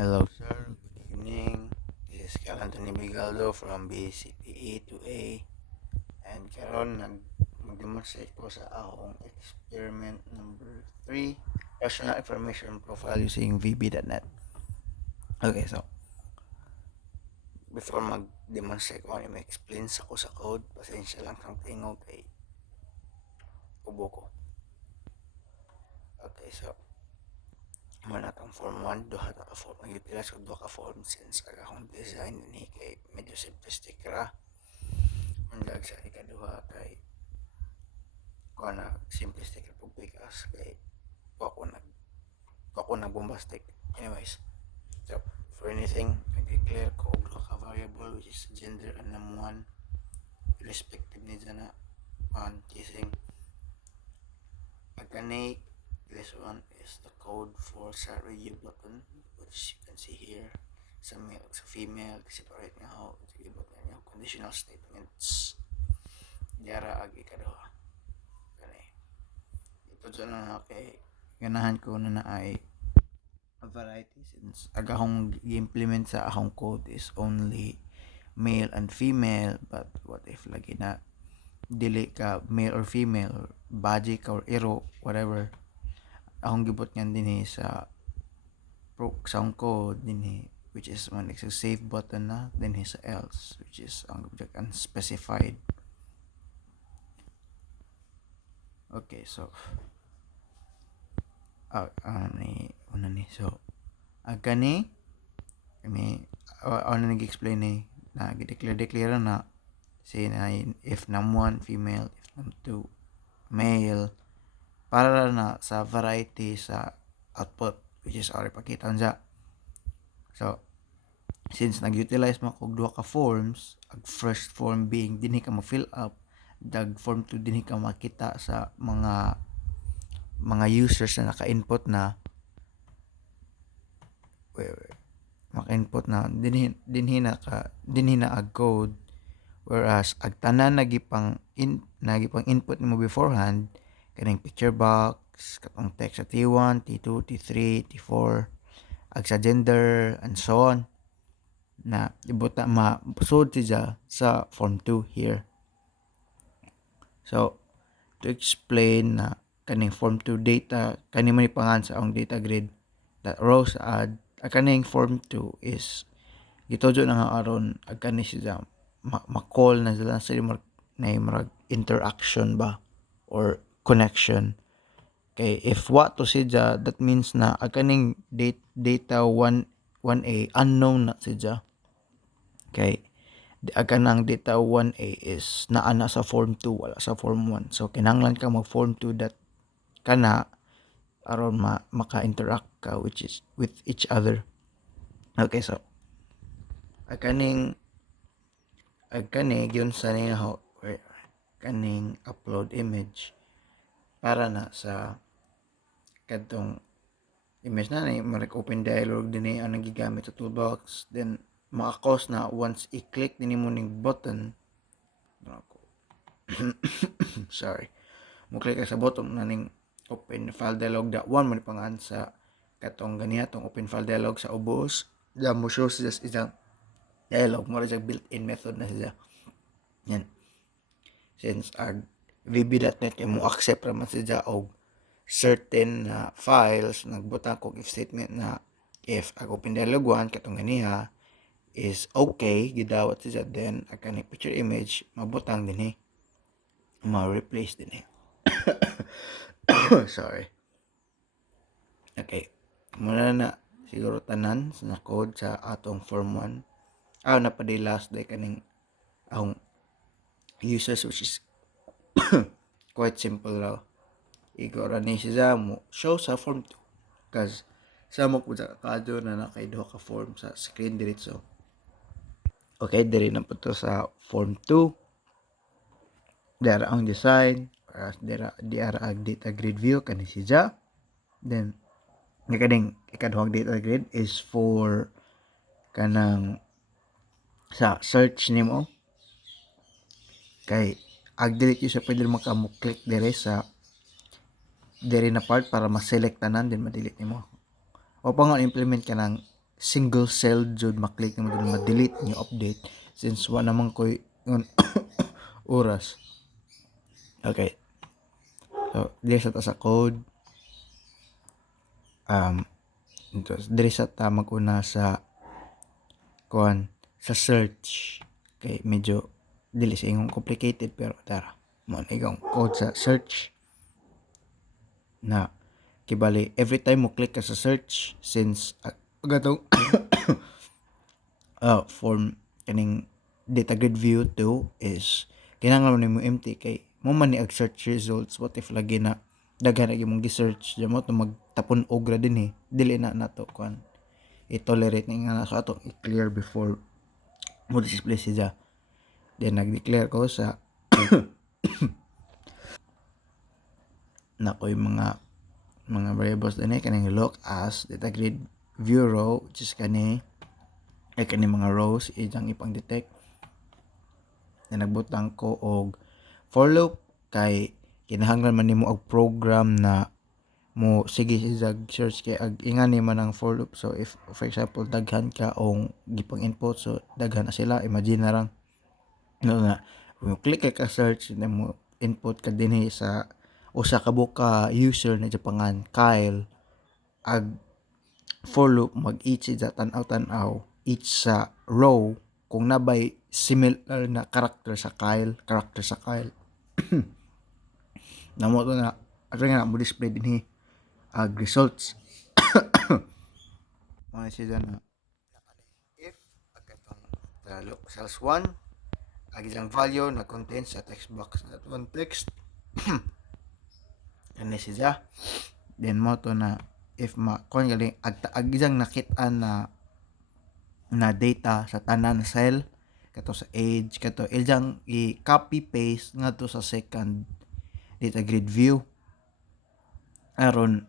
Hello, sir. Good evening. This is Carl Anthony Bigaldo from BCPE 2A. And karon mag-demonstrate ko sa akong experiment number 3, Personal Information Profile using VB.net. Okay, so before mag-demonstrate ko, may explain sa ko sa code. Pasensya lang kang tingog kay ubo ko. Okay, so muna itong form 1, duha ka form. Mag-utilize ko duha ka form since akong design ni kay medyo simplistic ra. Mandag sa ikaduha kay kuha na simplistic ra pug pikas kay ako na bombastic. Anyways, so for anything, nag-declare ko og duha ka variable which is gender and num1 respective ni dyan na kissing. Pagka-nake, this one is the code for sa radio button which you can see here sa male sa female separate nga how ibot nga conditional statements diara ag ikaduha kani ito dyan na kay ganahan ko na ay a variety since akong i-implement sa akong code is only male and female, but what if lagi na dili ka male or female or baji ka or ero whatever akong gibot nga dinhi sa akong code dinhi which is man sa save button na dinhi sa else which is ang object unspecified. Okay, so una ni so kani kami ano nag-explain ni na declare na say na if num1 female if num2 male para na sa variety sa output which is already pakita unsa. So since nag-utilize mo kog duha ka forms, ang first form being dinhi ka ma-fill up, dag form 2 dinhi ka makita sa mga users na naka-input na maka-input na dinhi na ag code, whereas ag tanan nagipang input nimo beforehand kaning picture box katong text sa T1, T2, T3, T4 ag sa gender and so on na ibuta masud siya sa form 2 here. So to explain na kaning form 2 data kani man ipangan sa ang data grid that rows add kaning form 2 is gitujo na nga aron ag kani siya ma-call na sila sa marag interaction ba or connection kay if what to siya that means na ag kaning data 1a unknown na siya kay ag kanang data 1a is naa na sa form 2 wala sa form 1, so kinahanglan ka mag form 2 that kana aron maka-interact ka which is with each other. Okay, so ag kani yun sa niya kaning upload image para na sa kadtong image na ni marag open dialog din ang nagigamit sa toolbox, then maka-cause na once i-click din mo ning button sorry mo click ka sa button na ning open file dialog that one man pangan sa katong ganiyatong open file dialog sa ubos da mo show sa isang dialog mo ra built-in method na siya yan since ag VB.net mo accept ra man siya og certain files nagbutang kog if statement na if ag open dialog 1 katong ganiha is okay gidawat siya then ag kaning picture image mabutang dinhi ma-replace dinhi sorry. Okay, muna na siguro tanan sa code sa atong form 1 napaday last day kaning ang users which is quite simple raw igora ni siya mo show sa form 2 cause sa mo po sa kado na nakay duha ka form sa screen diretso. Okay, diri na po to sa form 2 dara ang design para dara ang data grid view kani siya, then kaning ikaduhang data grid is for kanang sa search nimo kay ag dili sa pwede maka-click dire sa dire na part para ma-select tanan din ma-delete nimo o pa nga implement ka ng single cell jud maklik na mo ma-delete yung update since wa naman ko yun oras. Okay. So, dili sa ta sa code. Dili sa ta mag-una sa sa search. Okay, medyo dili sa ingong complicated pero tara. Mo na igong code sa search na kibali every time mo click ka sa search since gatong form kaning data grid view 2 is kinahanglan mo empty kay mo man ni ag search results what if lagi na daghan lagi mong gi-search mo to magtapon ogra din dili na nato kuan i-tolerate nga na so ato i-clear before mo display siya then nag-declare ko sa na ko yung mga variables din kaning look as data grid view row which is kani mga rows ijang ipang detect na nagbutang ko og for loop kay kinahanglan man nimo og program na mo sige sa search kay ag ingani man ang for loop so if for example daghan ka og gipang input so daghan na sila imagine na lang no nga kung click ka search na mo input ka dinhi sa usa ka buka user na Japangan Kyle ag for loop mag each sa tan-aw each sa row kung nabay similar na character sa Kyle namo to na ato nga mo display dinhi ag results mga siya na if agatong look cells 1 ag isang value na contain sa text box na one text kani siya then mo to na if kon galing ag isang nakit-an na data sa tanan cell kato sa age kato ilang i-copy paste ngadto sa second data grid view aron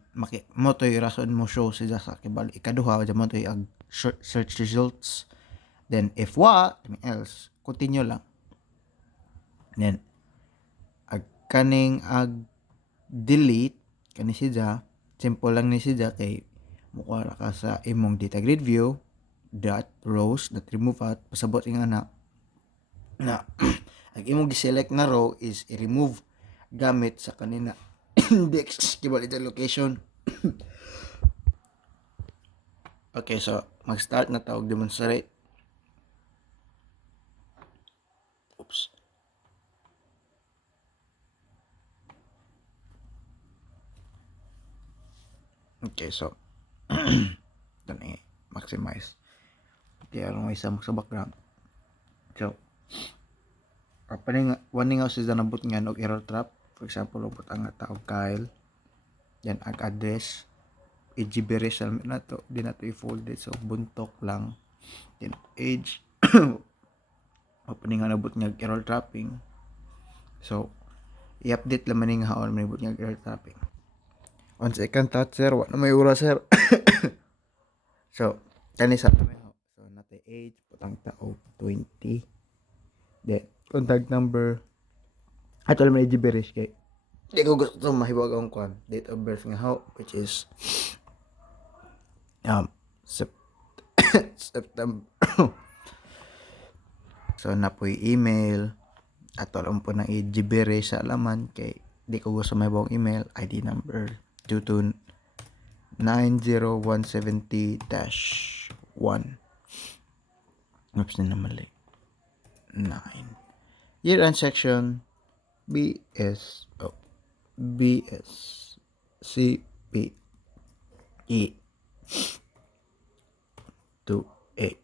mo toy rason mo show siya sa kibali ikaduha mo toy ag search results then if else continue lang then ag kaning ag delete kani siya simple lang ni siya kay mukha ka sa imong data grid view dot rows dot remove at pasabot nga na ang imong gi-select na row is i-remove gamit sa kanina index kibali the location. Okay, so mag-start na tawag demonstrate. Oops. Okay, so ito na maximize. Okay, arong isa sa background. So, one nga sa nabot nga og error trap. For example, ubot ang tawag Kyle. Then, ang address. I-gibberish na to. Di na to i-fold it. So, buntok lang. Then, age. Opening nga nabot nga error trapping. So, i-update lang maning haon manibot nga error trapping. 1 second touch, sir. Wa na may ura, sir. So, kani sa namin. So, natin age. Putang tao. 20. Then, contact number. Ato lang may gibberish kay di ko gusto mahibag ang kwan date of birth nga how which is September. So napoy email ato lang po nang i-gibberish sa alaman kay di ko gusto mahibag email ID number 2290170-1 oops na mali 9 year and section BSCP E 28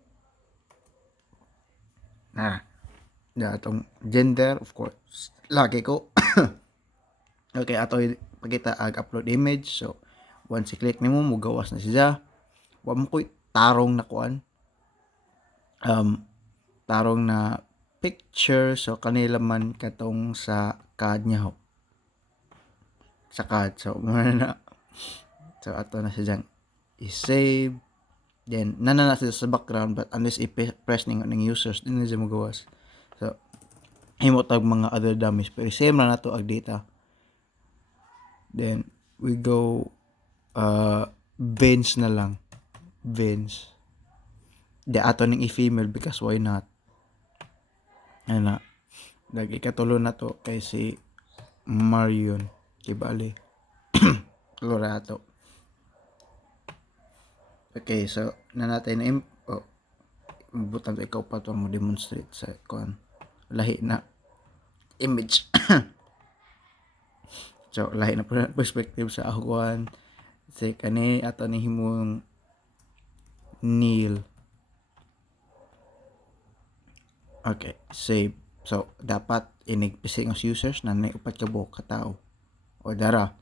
na atong gender of course lagi ko okay ato pagkita upload image so once i-click nimo mo gawas na siya wa mo koy tarong na kuan tarong na picture so kanila man katong sa CAD niya sa CAD so na so ato na siya i-save then nana siya sa background but unless i-press ng users din na siya magawas so himo tag mga other dummies pero same na nato ag data then we go veins na lang veins di ato ning i-female because why not. Ana, lagi katulo na to kay si Marion Kibali. Lorato. Okay, so na natin na butang ikaw pa to mo demonstrate sa kon lahi na image. So lahi na perspective sa akuan say kani ato ni himong Neil. Okay, save. So dapat inigpising ang users na upat ka buok ka tao o dara.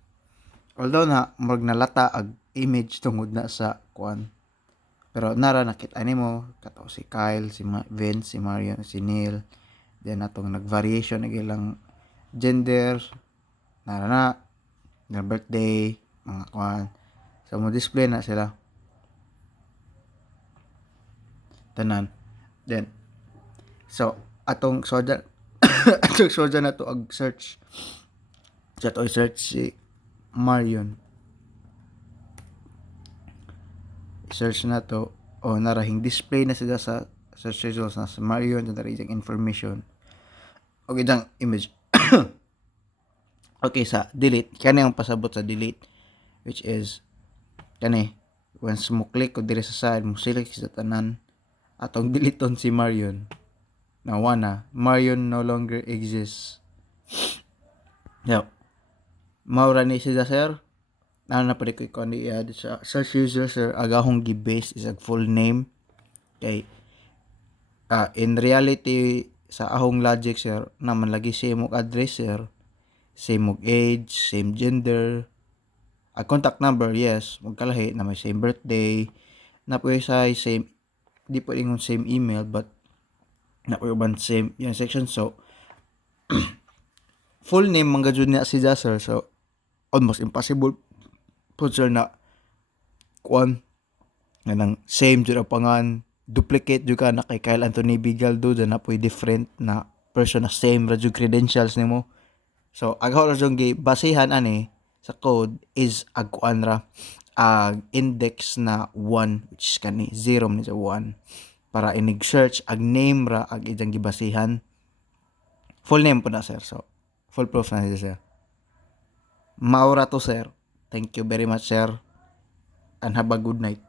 Although na mag nalata ag image tungod na sa kuan, pero nara nakita nimo kato si Kyle, si Vince, si Marion, si Neil. Then atong nag-variation na ilang gender, nara na birthday, mga kuan. So mo display na sila. Tanan. Then so atong soja atong soja na to ag search. Sa to search si Marion. Search na to o narahing display na sila sa search results na sa Marion na iyang information o iyang image. Okay, sa delete kani ang pasabot sa delete, which is kani once mo click o dire sa side mo select sa tanan atong deleton si Marion na wana Marion no longer exists. Now maura ni siya sir na pwede ko ikon di sa search user sir agahong gi-base is a full name kay in reality sa ahong logic sir naman lagi same og address sir, same og age, same gender, a contact number yes magkalahi na may same birthday na po sa same di po ingon same email but na po uban same yung section. So full name mangga jud niya si sir, so almost impossible po sir na kuan nga nang same jud ang pangan duplicate jud ka na kay Kyle Anthony Bigaldo na po different na person na same ra jud credentials nimo. So agaw ra jud gi basehan ani sa code is ag kuan ra ag index na 1 which is kani 0 ni sa 1 para inig search ag name ra ag ijang gibasihan. Full name po na sir, so full proof na siya sir. Maura to sir. Thank you very much sir and have a good night.